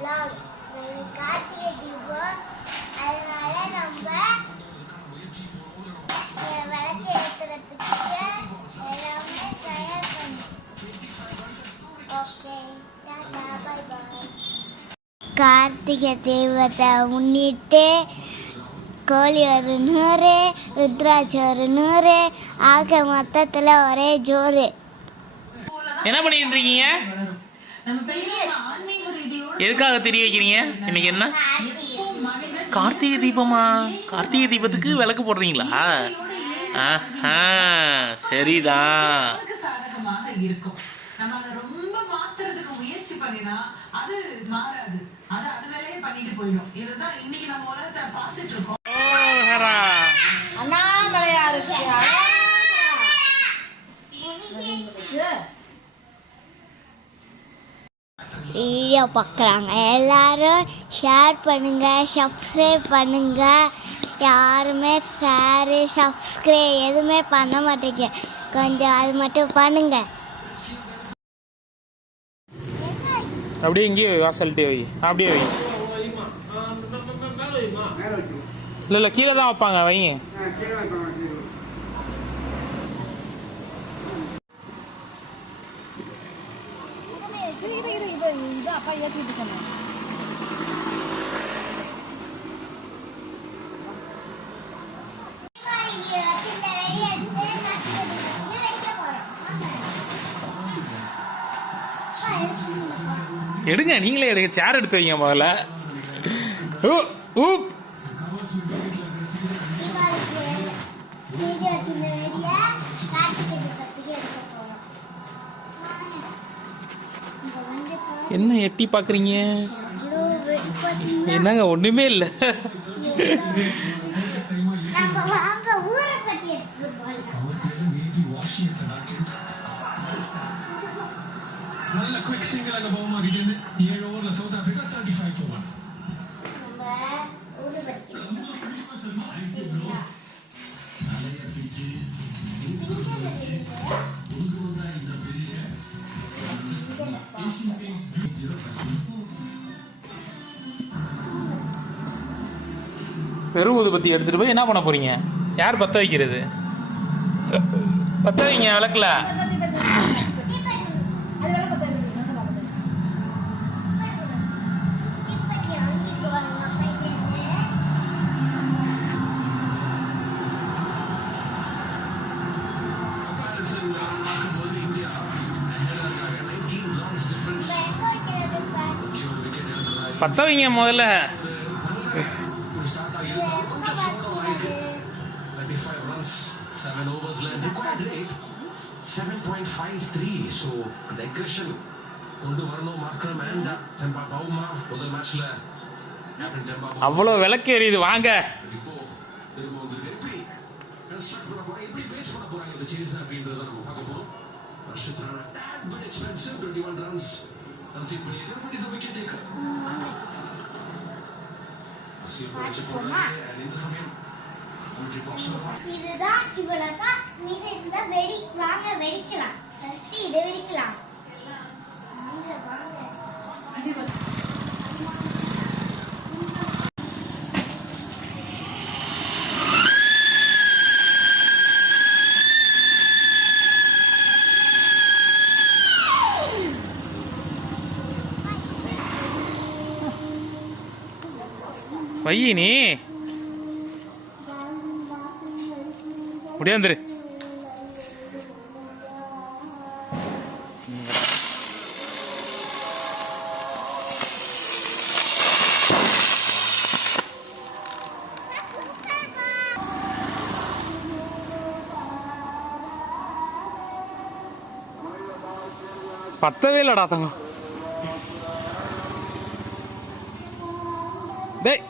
vlog. Karthigai Deepam அதனால நம்ம விளக்கு ஏற்றுறதுக்கு எல்லாமே தயார் பண்ணோம். Okay, Tata, bye bye. Karthigai தீபத்தை முன்னிட்டு கோழி ஒரு 100, ருத்ராட்சி ஒரு 100, ஆக மொத்தத்தில் ஒரே ஜோறு. என்ன பண்ணிட்டு இருக்கீங்க? எதுக்காக தெரிய வைக்கிறீங்க? இன்னைக்கு என்ன கார்த்திகை தீபமா? கார்த்திகை தீபத்துக்கு விளக்கு போடுறீங்களா? சரிதான். வீடியோ பார்க்குறாங்க எல்லாரும் ஷேர் பண்ணுங்கள், சப்ஸ்கிரைப் பண்ணுங்கள். யாருமே ஷேரு சப்ஸ்கிரைப் எதுவுமே பண்ண மாட்டேங்க. கொஞ்சம் அது மட்டும் பண்ணுங்க. அப்படியே இங்கேயே வாசல்கிட்டே வை. அப்படியே வை. இல்லை கீழே தான் வைப்பாங்க, வைங்க. அப்பா ஏற்றிட்டு சொன்னேன். எடுங்க, நீங்களே எடுங்க. சேர் எடுத்து வைங்க முதல்ல. என்ன எட்டி பாக்குறீங்க? என்னங்க ஒண்ணுமே இல்ல. நல்ல குவிக் சிங்கிள் அனுபவமாகிட்டு 7 ஓவர்ல சவுத் ஆப்பிரிக்கா 35 for 1. பெரும் ஊதுபத்தி எடுத்துட்டு போய் என்ன பண்ண போறீங்க? யார் பத்த வைக்கிறது? பத்த வைங்க விளக்குல. பத்த வைங்க முதல்ல. 7 overs left, required rate 7.53. So the aggression கொண்டு வரணும். மார்க்கர் மேன் டெம்பா பவுமா முதல் மேட்ச்ல கேப்டன் டெம்பா அவ்வளோ விளக்கு எரியுது. வாங்க இப்போ திரும்ப வந்து எப்படி கன்ஸ்ட்ரக்ட் பண்ண போறாங்க, எப்படி பேஸ் பண்ண போறாங்க இந்த சேஸ் அப்படின்றத நம்ம பார்க்க போறோம். Rashid Rana that bit expensive 21 runs concede பண்ணியது. But is a wicket taker. இந்த சமயம் இதுதான் இவ்வளவுதான். நீங்க இந்த வெடி வாங்க, வெடிக்கலாம். ஃபர்ஸ்ட் இதை வெடிக்கலாம். பையனி முடியாந்துரு. பத்தவே இல்லடா தங்கம். டேய்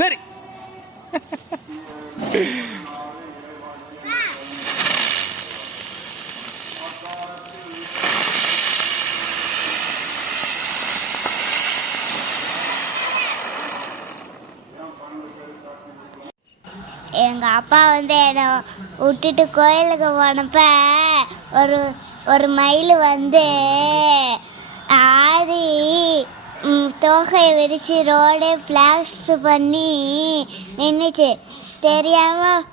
சரி. எங்கள் அப்பா வந்து என்னை விட்டுட்டு கோயிலுக்கு போனப்ப ஒரு மயில் வந்து தோகையை விரிச்சு ரோடே பிளாஸ்ட் பண்ணி நின்றுச்சு. தெரியாமல்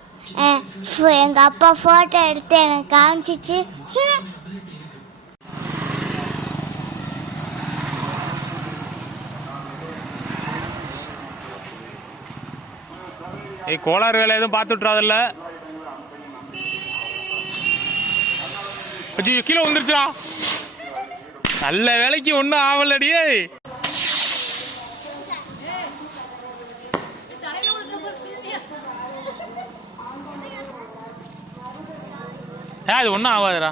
எங்கள் அப்பா ஃபோட்டோ எடுத்து எனக்கு காமிச்சிச்சு. ஏய் கோளாறு வேலை எதுவும் பார்த்து விட்றாதில்ல. ஐயோ கீழே வந்துருச்சா? நல்ல வேலைக்கு ஒன்றும் ஆவலடியே. அது ஒன்றும் ஆகாதுடா.